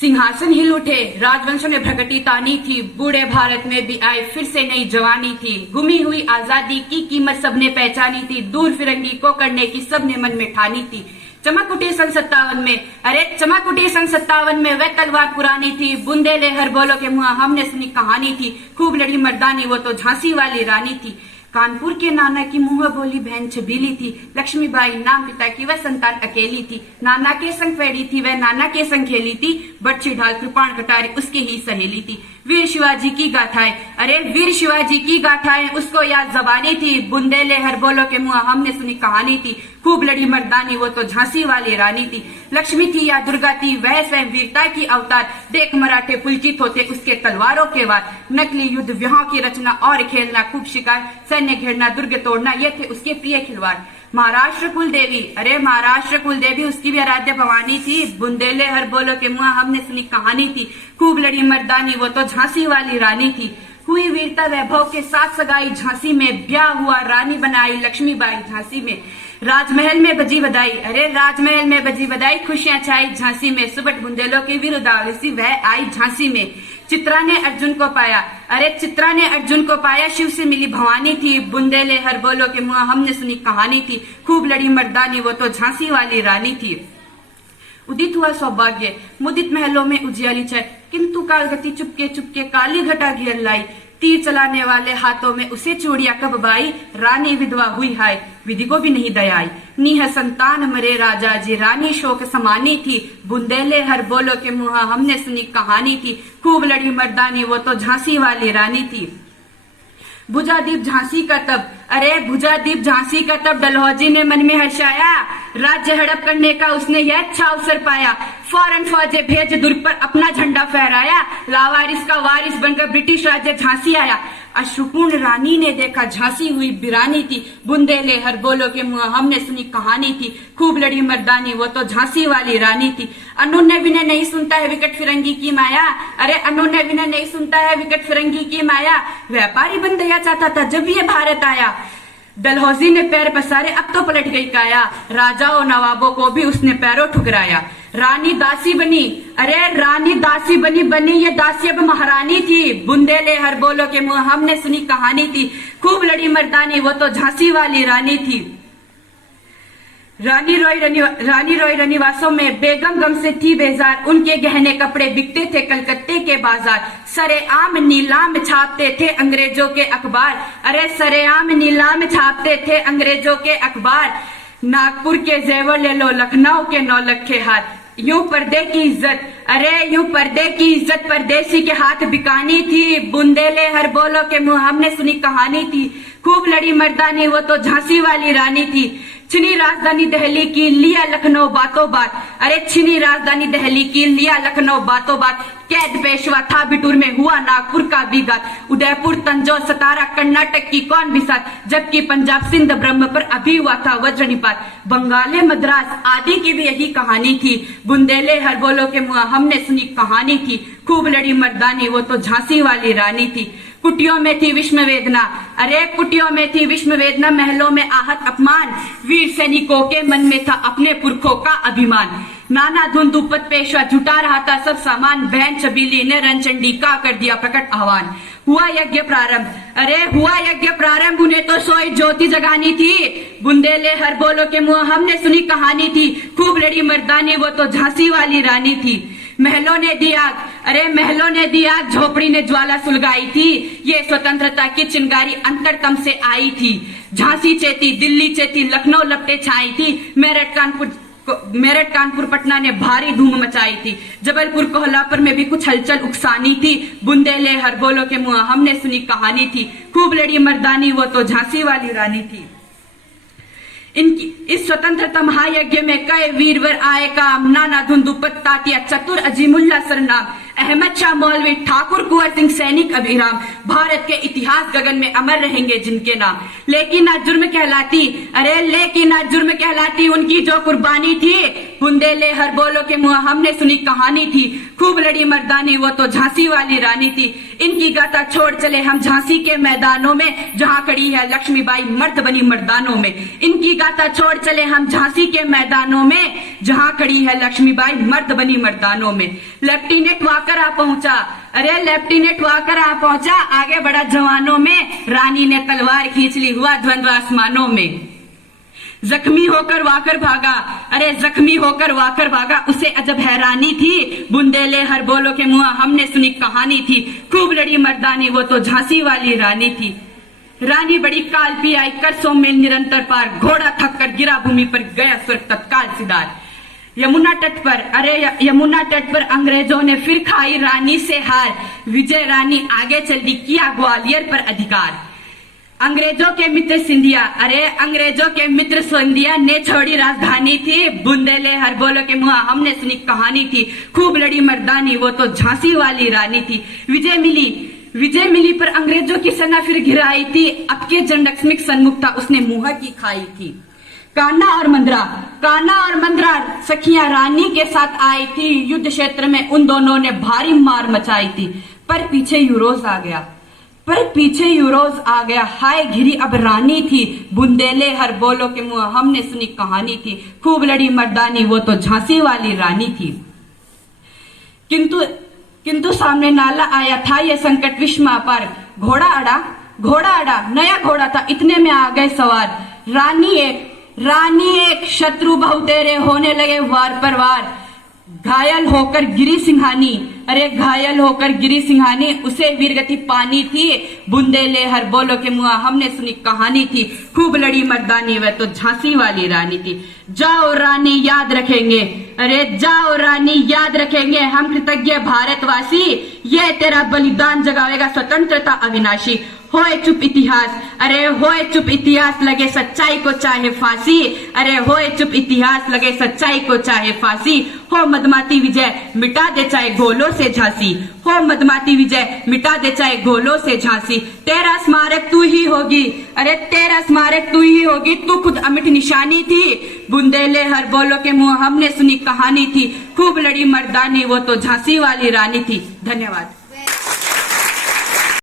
सिंहासन हिल उठे, राजवंशों ने भ्रगटी तानी थी, बूढ़े भारत में भी आई फिर से नई जवानी थी। गुमी हुई आजादी की कीमत सबने पहचानी थी, दूर फिरंगी को करने की सबने मन में ठानी थी। चमक उठी सन 57 में, अरे चमक उठी सन 57 में, वह तलवार पुरानी थी, बुंदेले हर बोलो के मुंह हमने सुनी कहानी थी। खूब लड़ी मर्दानी वो तो झांसी वाली रानी थी। कानपुर के नाना की मुंह बोली बहन छबीली थी, लक्ष्मीबाई नाम पिता की वह संतान अकेली थी। नाना के संग फेड़ी थी वह, नाना के संग खेली थी, बच्ची ढाल कृपाण कटारी उसकी ही सहेली थी। वीर शिवाजी की गाथाएं, अरे वीर शिवाजी की गाथाएं उसको याद जबानी थी, बुंदेले हर बोलो के मुंह हमने सुनी कहानी थी। खूब लड़ी मर्दानी वो तो झांसी वाली रानी थी। लक्ष्मी थी या दुर्गा थी वह स्वयं वीरता की अवतार, देख मराठे पुलकित होते उसके तलवारों के वार। नकली युद्ध व्यूहों की रचना और खेलना, खूब शिकार सैन्य घेरना, दुर्ग तोड़ना, ये थे उसके प्रिय खिलवाड़। महाराष्ट्र कुलदेवी, अरे महाराष्ट्र कुलदेवी उसकी भी आराध्य भवानी थी, बुंदेले हर बोलो के मुंह हमने सुनी कहानी थी। खूब लड़ी मर्दानी वो तो झांसी वाली रानी थी। हुई वीरता वैभव के साथ सगाई झांसी में, ब्याह हुआ रानी बनाई लक्ष्मीबाई झांसी में। राजमहल में बजी बधाई, अरे राजमहल में बजी बधाई, खुशियां छाई झांसी में, सुबट बुंदेलों की विरुद्धावसी वह आई झांसी में। चित्रा ने अर्जुन को पाया, अरे चित्रा ने अर्जुन को पाया, शिव से मिली भवानी थी, बुंदेले हर बोलो के मुंह हमने सुनी कहानी थी। खूब लड़ी मर्दानी वो तो झांसी वाली रानी थी। उदित हुआ सौभाग्य, मुदित महलों में उजियाली चाय, किंतु कालगति चुपके चुपके काली घटा घेर लाई। तीर चलाने वाले हाथों में उसे चूड़िया कब बाई, रानी विधवा हुई हाय, विधि को भी नहीं दयाई। नीह संतान मरे राजा जी, रानी शोक समानी थी, बुंदेले हर बोलो के मुंह हमने सुनी कहानी थी। खूब लड़ी मर्दानी वो तो झांसी वाली रानी थी। भुजादीप झांसी का तब, अरे भुजादीप झांसी का तब डलहौजी ने मन में हर्षाया, राज्य हड़प करने का उसने यह अच्छा अवसर पाया। फौरन फौजे भेज दुर्ग पर अपना झंडा फहराया, लावारिस का वारिस बनकर ब्रिटिश राज्य झांसी आया। अश्रुपूर्ण रानी ने देखा झांसी हुई बिरानी थी, बुंदेले हर बोलो के मुंह हमने सुनी कहानी थी। खूब लड़ी मर्दानी वो तो झांसी वाली रानी थी। अनुन्य विनय नहीं सुनता है विकट फिरंगी की माया, अरे अनुन्य विनय नहीं सुनता है विकट फिरंगी की माया, व्यापारी बन गया चाहता था जब ये भारत आया। डलहौजी ने पैर पसारे अब तो पलट गई काया, राजाओं नवाबों को भी उसने पैरों ठुकराया। रानी दासी बनी, अरे रानी दासी बनी, बनी ये दासी अब महारानी थी, बुंदेले हर बोलो के मुंह हमने सुनी कहानी थी। खूब लड़ी मर्दानी वो तो झांसी वाली रानी थी। रानी रोई रनिवासों में बेगम गम से थी बेजार, उनके गहने कपड़े बिकते थे कलकत्ते के बाजार। सरेआम नीलाम छापते थे अंग्रेजों के अखबार, अरे सरेआम नीलाम छापते थे अंग्रेजों के अखबार। नागपुर के जेवर ले लो, लखनऊ के नौलखे हाथ, यूं पर्दे की इज्जत, अरे यूं पर्दे की इज्जत परदेसी के हाथ बिकानी थी, बुंदेले हर बोलो के मुंह हमने सुनी कहानी थी। खूब लड़ी मर्दानी वो तो झांसी वाली रानी थी। छिनी राजधानी दिल्ली की लिया लखनऊ बातों बात, अरे छिनी राजधानी दिल्ली की लिया लखनऊ बातों बात। कैद पेशवा था बिटूर में, हुआ नागपुर का भी घात, उदयपुर तंजौर सतारा कर्नाटक की कौन भी साथ, जबकि पंजाब सिंध ब्रह्म पर अभी हुआ था वज्रनिपात। बंगाले मद्रास आदि की भी यही कहानी थी, बुंदेले हर बोलो के मुंह हमने सुनी कहानी थी। खूब लड़ी मर्दानी वो तो झांसी वाली रानी थी। कुटियों में थी विषम वेदना, अरे कुटियों में थी विषम वेदना, महलों में आहत अपमान, वीर सैनिकों के मन में था अपने पुरखों का अभिमान। नाना धुन दुपत पेशवा जुटा रहा था सब सामान, बहन छबीली ने रणचंडी का कर दिया प्रकट आह्वान। हुआ यज्ञ प्रारंभ, अरे हुआ यज्ञ प्रारंभ, उन्हें तो सोई ज्योति जगानी थी, बुंदेले हर बोलो के मुंह हमने सुनी कहानी थी। खूब लड़ी मर्दानी वो तो झांसी वाली रानी थी। महलों ने दी आग, अरे महलों ने दी आग, झोपड़ी ने ज्वाला सुलगाई थी, ये स्वतंत्रता की चिंगारी अंतरतम से आई थी। झांसी चेती, दिल्ली चेती, लखनऊ लपटे छाई थी, मेरठ कानपुर पटना ने भारी धूम मचाई थी, जबलपुर कोल्हापुर में भी कुछ हलचल उकसानी थी, बुंदेले हर बोलो के मुंह हमने सुनी कहानी थी। खूब लड़ी मर्दानी वो तो झांसी वाली रानी थी। इनकी इस स्वतंत्रता महायज्ञ में कई वीरवर आए काम, नाना धुन दुपत तातिया चतुर अजीमुल्ला सरनाम, अहमद शाह मौलवी ठाकुर कुंवर सिंह सैनिक अभिराम, भारत के इतिहास गगन में अमर रहेंगे जिनके नाम। लेकिन आज जुर्म कहलाती, अरे लेकिन आज जुर्म कहलाती उनकी जो कुर्बानी थी, बुंदेले हर बोलो के मुंह हमने सुनी कहानी थी। खूब लड़ी मर्दानी वो तो झांसी वाली रानी थी। इनकी गाथा छोड़ चले हम झांसी के मैदानों में, जहां खड़ी है लक्ष्मीबाई मर्द बनी मर्दानों में। इनकी गाथा छोड़ चले हम झांसी के मैदानों में, जहां खड़ी है लक्ष्मीबाई मर्द बनी मर्दानों में। लेफ्टिनेंट वाकर आ पहुंचा, अरे लेफ्टिनेंट वाकर आ पहुंचा, आगे बढ़ा जवानों में, रानी ने तलवार खींच ली, हुआ द्वंद्व आसमानों में। जख्मी होकर वाकर भागा, अरे जख्मी होकर वाकर भागा, उसे अजब हैरानी थी, बुंदेले हर बोलो के मुआ हमने सुनी कहानी थी। खूब लड़ी मर्दानी वो तो झांसी वाली रानी थी। रानी बड़ी काल पी आई कर सो में निरंतर पार, घोड़ा थक कर गिरा भूमि पर गया स्वर्ग तत्काल सिदार। यमुना तट पर, अरे यमुना तट पर अंग्रेजों ने फिर खाई रानी से हार, विजय रानी आगे चल दी, किया ग्वालियर पर अधिकार। अंग्रेजों के मित्र सिंधिया, अरे अंग्रेजों के मित्र सिंधिया ने छोड़ी राजधानी थी, बुंदेले हर बोलो के मुआ हमने सुनी कहानी थी। खूब लड़ी मर्दानी वो तो झांसी वाली रानी थी। विजय मिली पर अंग्रेजों की सेना फिर घिराई थी, अब के जनरक्षमिक सन्मुख था उसने मुहर की खाई थी। कान्हा और मंद्रा सखियां रानी के साथ आई थी, युद्ध क्षेत्र में उन दोनों ने भारी मार मचाई थी। पर पीछे यूरोज आ गया, हाय घिरी अब रानी थी, बुंदेले हर बोलो के मुंह हमने सुनी कहानी थी। खूब लड़ी मर्दानी वो तो झांसी वाली रानी थी। किंतु सामने नाला आया था ये संकट विषमा पर, घोड़ा अड़ा नया घोड़ा था, इतने में आ गए सवार। रानी एक शत्रु बहु तेरे होने लगे वार पर वार। घायल होकर गिरी सिंहानी, उसे वीरगति पानी थी, बुंदेले हर बोलो के मुआ हमने सुनी कहानी थी। खूब लड़ी मर्दानी वह तो झांसी वाली रानी थी। जाओ रानी याद रखेंगे, अरे जाओ रानी याद रखेंगे हम कृतज्ञ भारतवासी, ये तेरा बलिदान जगावेगा स्वतंत्रता अविनाशी। होए चुप इतिहास, अरे होए चुप इतिहास, लगे सच्चाई को चाहे फांसी, अरे होए चुप इतिहास, लगे सच्चाई को चाहे फांसी। हो मदमाती विजय मिटा दे चाहे गोलों से झांसी, हो मदमाती विजय मिटा दे चाहे गोलों से झांसी। तेरा स्मारक तू ही होगी, अरे तेरा स्मारक तू ही होगी, तू खुद अमिट निशानी थी, बुंदेले हर बोलो के मुंह हमने सुनी कहानी थी। खूब लड़ी मर्दानी वो तो झांसी वाली रानी थी। धन्यवाद।